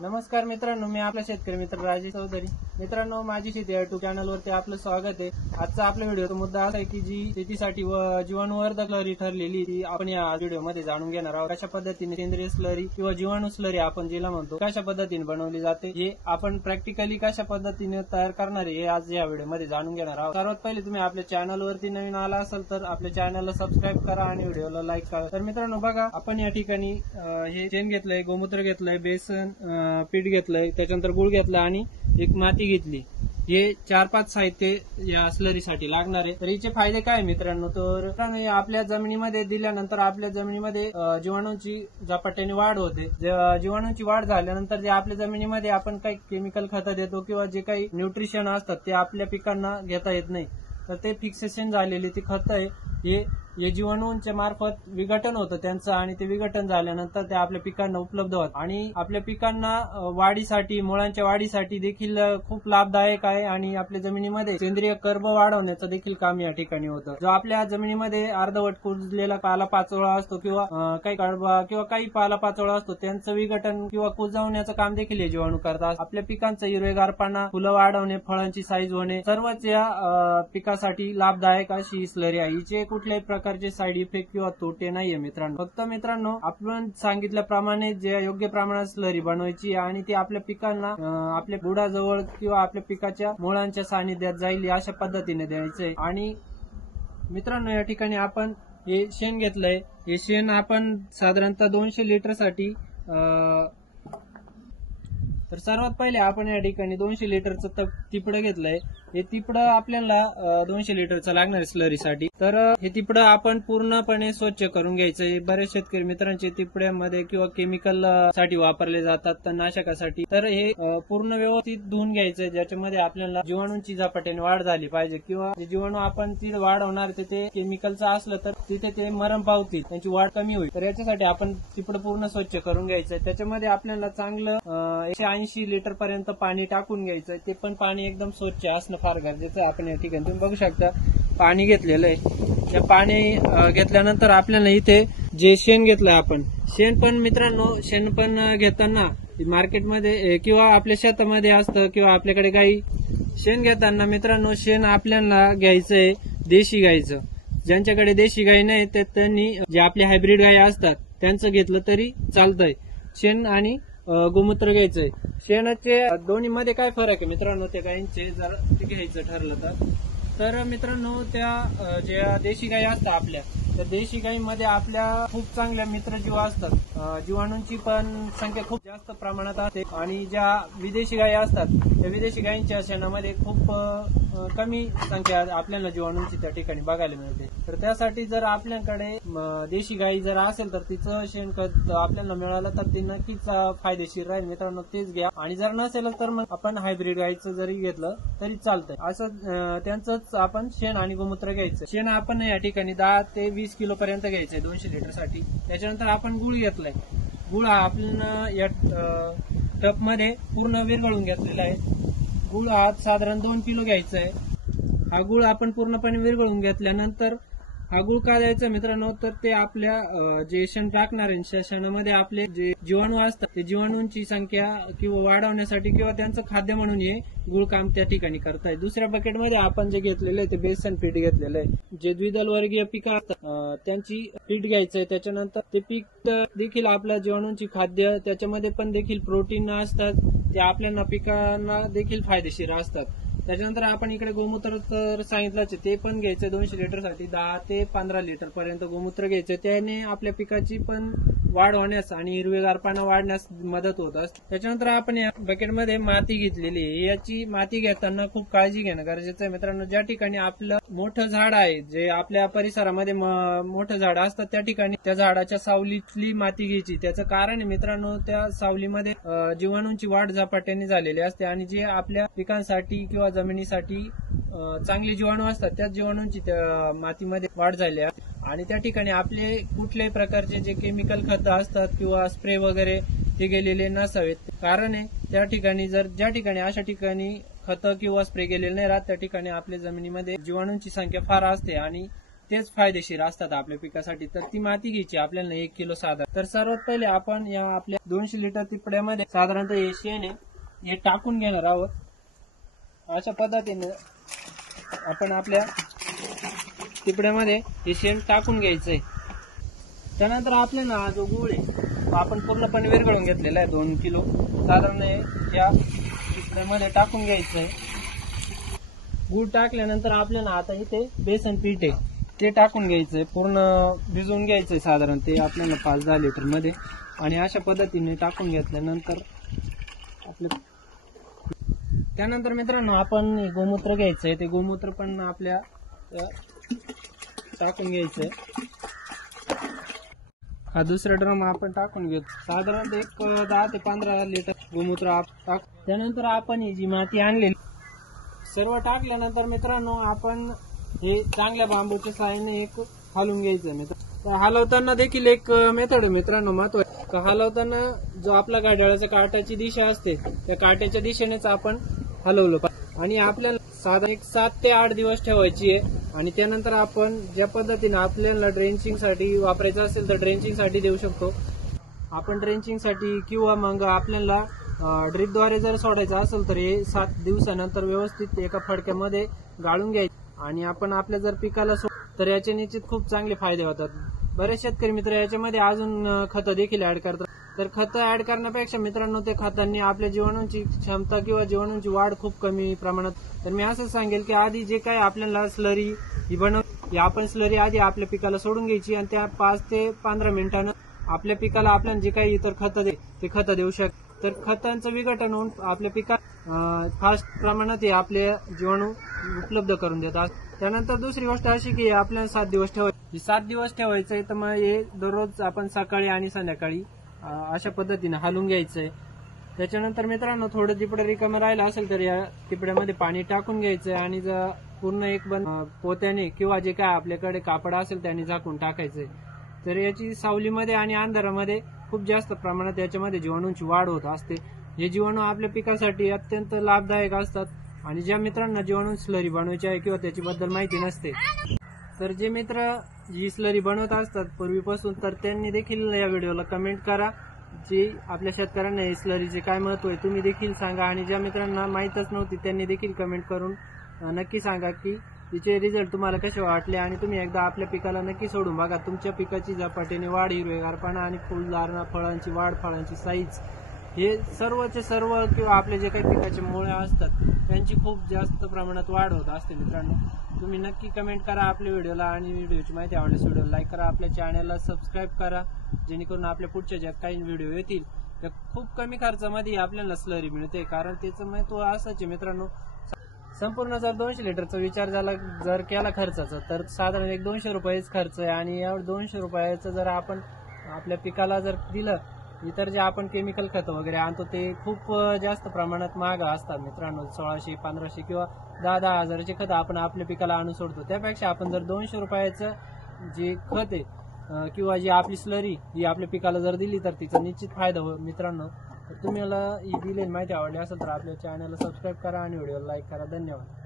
नमस्कार मित्रांनो, मी आपला शेतकरी मित्र राजेश चौधरी. मित्रांनो, माझी शेती युट्यूब चॅनलवरती आपलं स्वागत आहे. आजचा आपल्या व्हिडिओचा मुद्दा असा आहे की जी शेतीसाठी जीवाणूवर्धक स्लरी ठरलेली ती आपण या व्हिडिओमध्ये जाणून घेणार आहोत. कशा पद्धतीने सेंद्रिय स्लरी किंवा जीवाणू स्लरी आपण जिला म्हणतो कशा पद्धतीने बनवली जाते हे आपण प्रॅक्टिकली कशा पद्धतीने तयार करणार आहे हे आज या व्हिडिओमध्ये जाणून घेणार आहोत. सर्वात पहिले तुम्ही आपल्या चॅनलवरती नवीन आला असाल तर आपल्या चॅनलला सबस्क्राईब करा आणि व्हिडिओला लाईक करा. तर मित्रांनो बघा, आपण या ठिकाणी हे शेण घेतलंय, गोमूत्र घेतलंय, बेसन पीठ घेतलंय, त्याच्यानंतर गुळ घेतला आणि एक माती घेतली. हे 4-5 साहित्य या स्लरीसाठी लागणार आहे. तर याचे फायदे काय मित्रांनो, तर आपल्या जमिनीमध्ये दिल्यानंतर आपल्या जमिनीमध्ये जीवाणूंची झपाट्याने वाढ होते. जीवाणूंची वाढ झाल्यानंतर जे आपल्या जमिनीमध्ये आपण काही केमिकल खतं देतो किंवा जे काही न्यूट्रिशन असतात ते आपल्या पिकांना घेता येत नाही. तर ते फिक्सेशन झालेली ती खतं आहे हे जीवाणूंच्या मार्फत विघटन होतं त्यांचं, आणि ते विघटन झाल्यानंतर ते आपल्या पिकांना उपलब्ध होतात आणि आपल्या पिकांना वाढीसाठी, मुळांच्या वाढीसाठी देखील खूप लाभदायक आहे. आणि आपल्या जमिनीमध्ये सेंद्रिय कर्ब वाढवण्याचं देखील काम या ठिकाणी होतं. जो आपल्या जमिनीमध्ये अर्धवट कुजलेला पालापाचोळा असतो किंवा काही कडबा किंवा काही पालापाचोळा असतो, त्यांचं विघटन किंवा कुजवण्याचं काम देखील हे जीवाणू करतात. आपल्या पिकांचं हिरवेगारपणा, फुलं वाढवणे, फळांची साईज होणे, सर्वच या पिकासाठी लाभदायक अशी ही स्लरी आहे. हिचे कुठल्याही प्रकारचे साईड इफेक्ट किंवा तोटे नाहीये मित्रांनो. फक्त मित्रांनो, आपण सांगितल्याप्रमाणे जे योग्य प्रमाणात स्लरी बनवायची आणि ती आपल्या पिकांना आपल्या बुडाजवळ किंवा आपल्या पिकाच्या मुळांच्या सानिध्यात जाईल अशा पद्धतीने द्यायचंय. आणि मित्रांनो, या ठिकाणी आपण हे शेण घेतलंय. हे शेण आपण साधारणतः 200 लिटरसाठी तर सर्वात पहिले आपण या ठिकाणी 200 लिटरचं तिपडं घेतलंय. हे तिपडं आपल्याला 200 लिटरचं लागणार आहे स्लरीसाठी. तर हे तिपडं आपण पूर्णपणे स्वच्छ करून घ्यायचं. बरेच शेतकरी मित्रांचे तिपड्यामध्ये किंवा केमिकल साठी वापरले जातात तणनाशकासाठी, तर हे पूर्ण व्यवस्थित धुवून घ्यायचं, ज्याच्यामध्ये आपल्याला जीवाणूंची झपाट्याने वाढ झाली पाहिजे. किंवा जे जीवाणू आपण तिथे वाढवणार ते केमिकलचं असलं तर तिथे ते मरण पावतील, त्यांची वाढ कमी होईल. तर याच्यासाठी आपण तिपडं पूर्ण स्वच्छ करून घ्यायचंय. त्याच्यामध्ये आपल्याला चांगलं 180 लिटर पर्यंत पाणी टाकून घ्यायचं. ते पण पाणी एकदम स्वच्छ असणं फार गरजेचं आहे. आपण या ठिकाणी तुम्ही बघू शकता पाणी घेतलेलं आहे. या पाणी घेतल्यानंतर आपल्याला इथे जे शेण घेतलंय आपण, शेण पण मित्रांनो, शेण पण घेताना मार्केटमध्ये किंवा आपल्या शेतामध्ये असतं किंवा आपल्याकडे गाई, शेण घेताना मित्रांनो शेण आपल्याला घ्यायचंय देशी गाईचं. ज्यांच्याकडे देशी गाई नाही तर त्यांनी जे आपले हायब्रिड गाई असतात त्यांचं घेतलं तरी चालतंय. शेण आणि गोमूत्र घ्यायचंय. शेणाचे दोन्ही मध्ये काय फरक आहे मित्रांनो, त्या गायींचे जर ते घ्यायचं ठरलं तर मित्रांनो, त्या ज्या देशी गायी असतात आपल्या, त्या देशी गायीमध्ये आपल्या खूप चांगल्या मित्रजीव असतात. जीवाणूंची पण संख्या खूप जास्त प्रमाणात असते. आणि ज्या विदेशी गायी असतात त्या विदेशी गायींच्या शेणामध्ये खूप कमी संख्या आपल्याला जीवाणूंची त्या ठिकाणी बघायला मिळते. तर त्यासाठी जर आपल्याकडे देशी गायी जर असेल तर तिचं शेणखत आपल्याला मिळालं तर ते नक्कीच फायदेशीर राहील मित्रांनो, तेच घ्या. आणि जर नसेल तर मग आपण हायब्रिड गायीचं जरी घेतलं तरी चालतंय. असं त्यांचंच आपण शेण आणि गोमूत्र घ्यायचं. शेण आपण या ठिकाणी 10 ते 20 किलो पर्यंत घ्यायचंय 200 लिटरसाठी. त्याच्यानंतर आपण गुळ घेतलाय. गुळ हा आपल्याला या टप मध्ये पूर्ण विरघळून घेतलेला आहे. गुळ हा साधारण 2 किलो घ्यायचा आहे. हा गुळ आपण पूर्णपणे विरघळून घेतल्यानंतर हा गुळ का द्यायचा मित्रांनो, तर ते आपल्या जे शेण टाकणार आहे शेणामध्ये आपले जे जीवाणू असतात ते जीवाणूंची संख्या किंवा वाढवण्यासाठी किंवा त्यांचं खाद्य म्हणून हे गुळ काम त्या ठिकाणी करताय. दुसऱ्या बकेटमध्ये आपण जे घेतलेलं आहे ते बेसन पीठ घेतलेलं आहे. जे द्विदल वर्गीय पिकं असतात त्यांची पीठ घ्यायचंय. त्याच्यानंतर ते पीक देखील आपल्या जीवाणूंची खाद्य, त्याच्यामध्ये पण देखील प्रोटीन असतात, ते आपल्या पिकांना देखील फायदेशीर असतात. त्याच्यानंतर आपण इकडे गोमूत्र तर सांगितलंच, ते पण घ्यायचं 200 लिटरसाठी 10 ते 15 लिटर पर्यंत गोमूत्र घ्यायचं. त्याने आपल्या पिकाची पण वाढ होण्यास आणि हिरवेगारपणा वाढण्यास मदत होत असते. त्याच्यानंतर आपण या बकेटमध्ये माती घेतलेली आहे. याची माती घेताना खूप काळजी घेणं गरजेचं आहे मित्रांनो. ज्या ठिकाणी आपलं मोठं झाड आहे, जे आपल्या परिसरामध्ये मोठं झाड असतं त्या ठिकाणी त्या झाडाच्या सावलीतली माती घ्यायची. त्याचं कारण आहे मित्रांनो, त्या सावलीमध्ये जीवाणूंची वाढ झपाट्याने झालेली असते आणि जे आपल्या पिकांसाठी किंवा जमिनीसाठी चांगले जीवाणू असतात त्या जीवाणूंची त्या मातीमध्ये वाढ झाली आहे. आणि त्या ठिकाणी आपले कुठल्याही प्रकारचे जे केमिकल खतं असतात किंवा स्प्रे वगैरे ते गेलेले नसावेत. कारण आहे त्या ठिकाणी ज्या ठिकाणी अशा ठिकाणी खतं किंवा स्प्रे गेलेले नाही राहत त्या ठिकाणी आपल्या जमिनीमध्ये जीवाणूंची संख्या फार असते आणि तेच फायदेशीर असतात आपल्या पिकासाठी. तर ती माती घ्यायची आपल्याला 1 किलो साधारण. तर सर्वात पहिले आपण या आपल्या 200 लिटर तिपड्यामध्ये साधारणतः हे शेण हे टाकून घेणार आहोत. अशा पद्धतीने आपण आपल्या तिपड्यामध्ये हे शेण टाकून घ्यायचंय. त्यानंतर आपल्याला हा जो गूळ आहे आपण पूर्णपणे विरघळून घेतलेला आहे 2 किलो साधारण या तिपड्यामध्ये टाकून घ्यायचंय. गूळ टाकल्यानंतर आपल्याला आता इथे बेसन पीठ आहे ते टाकून घ्यायचंय. पूर्ण भिजवून घ्यायचंय साधारण ते आपल्याला 5-10 लिटर मध्ये. आणि अशा पद्धतीने टाकून घेतल्यानंतर त्यानंतर मित्रांनो आपण गोमूत्र घ्यायचंय. ते गोमूत्र पण आपल्या टाकून घ्यायचंय. हा दुसरा ड्रम आपण टाकून घेतो. साधारण एक 10 ते 15 लिटर गोमूत्र टाक. त्यानंतर आपण ही जी माती आणलेली सर्व टाकल्यानंतर मित्रांनो आपण हे चांगल्या बांबूच्या साहाय्याने एक हलवून घ्यायचं मित्र. तर हलवताना देखील एक मेथड आहे मित्रांनो महत्त्वाची. हलवताना जो आपला घड्याळाच्या काट्याची दिशा असते त्या काट्याच्या दिशेनेच आपण हलवलं पाहिजे. आणि आपल्याला साधारण 7 ते 8 दिवस ठेवायची आहे. आणि त्यानंतर आपण ज्या पद्धतीने आपल्याला ड्रेंचिंग साठी वापरायचं असेल तर ड्रेंचिंग साठी देऊ शकतो आपण. ड्रेंचिंग साठी किंवा मग आपल्याला ड्रिपद्वारे जर सोडायचं असेल तर हे 7 दिवसानंतर व्यवस्थित एका फडक्यामध्ये गाळून घ्यायचे. आणि आपण आपल्या जर पिकाला तर याचे निश्चित खूप चांगले फायदे होतात. बरेच शेतकरी मित्र याच्यामध्ये अजून खतं देखील ऍड करतात. तर खतं ऍड करण्यापेक्षा मित्रांनो ते खतांनी आपल्या जीवाणूंची क्षमता किंवा जीवाणूंची वाढ खूप कमी प्रमाणात. तर मी असं सांगेल की आधी जे काही आपल्याला स्लरी ही बनवली आपण स्लरी आधी आपल्या पिकाला सोडून घ्यायची आणि त्या 5 ते 15 मिनिटांनं आपल्या पिकाला आपल्याला जे काही इतर खतं ते खतं देऊ शकतो. तर खतांचं विघटन होऊन आपल्या पिकात फास्ट प्रमाणात हे आपले जीवाणू उपलब्ध करून देतात. त्यानंतर दुसरी गोष्ट अशी की आपल्याला 7 दिवस ठेवायची. 7 दिवस ठेवायचंय तर मग हे दररोज आपण सकाळी आणि संध्याकाळी अशा पद्धतीने हलवून घ्यायचंय. त्याच्यानंतर मित्रांनो थोडं तिपडं रिकामं राहिलं असेल तर या तिपड्यामध्ये पाणी टाकून घ्यायचंय आणि पूर्ण एक पोत्याने किंवा जे काय आपल्याकडे कापड असेल त्याने झाकून टाकायचंय. तर याची सावलीमध्ये आणि अंधारामध्ये खूप जास्त प्रमाणात याच्यामध्ये जीवाणूंची वाढ होत असते. हे जीवाणू आपल्या पिकासाठी अत्यंत लाभदायक असतात. आणि ज्या मित्रांना जीवाणू स्लरी बनवायची आहे किंवा त्याच्याबद्दल माहिती नसते तर जे मित्र जी स्लरी बनवत असतात पूर्वीपासून तर त्यांनी देखील या व्हिडिओला कमेंट करा. जे आपल्या शेतकऱ्यांना हे स्लरीचे काय महत्व आहे तुम्ही देखील सांगा. आणि ज्या मित्रांना माहीतच नव्हती त्यांनी देखील कमेंट करून नक्की सांगा की तिचे रिझल्ट तुम्हाला कसे वाटले. आणि तुम्ही एकदा आपल्या पिकाला नक्की सोडून बघा. तुमच्या पिकाची झपाट्याने वाढ, हिरवेगारपणा आणि फुलधारणा, फळांची वाढ, फळांची साईज हे सर्वचे सर्व किंवा आपले जे काही पिकाचे मुळे असतात त्यांची खूप जास्त प्रमाणात वाढ होत असते. मित्रांनो तुम्ही नक्की कमेंट करा आपल्या व्हिडिओला. आणि व्हिडिओची माहिती आवडल्यास व्हिडिओला लाईक करा. आपल्या चॅनलला सबस्क्राईब करा जेणेकरून आपल्या पुढच्या ज्या काही व्हिडिओ येतील त्या खूप कमी खर्चामध्ये आपल्याला स्लरी मिळते. कारण त्याचं महत्व असंच आहे मित्रांनो. संपूर्ण जर 200 लिटरचा विचार झाला जर केला खर्चाचा तर साधारण 200 रुपयेच खर्च आहे. आणि या 200 रुपयाचं जर आपण आपल्या पिकाला जर दिलं इतर जे आपण केमिकल खतं वगैरे आणतो ते खूप जास्त प्रमाणात महाग असतात मित्रांनो. 1600, 1500 किंवा 10-10 हजाराचे खतं आपण आपल्या पिकाला आणून सोडतो. त्यापेक्षा आपण जर 200 रुपयाचं जे खत आहे किंवा जी आपली स्लरी ही आपल्या पिकाला जर दिली तर तिचा निश्चित फायदा होईल मित्रांनो. तुम्हाला ही दिलेली माहिती आवडली असेल तर आपल्या चॅनलला सबस्क्राईब करा आणि व्हिडिओला लाईक करा. धन्यवाद.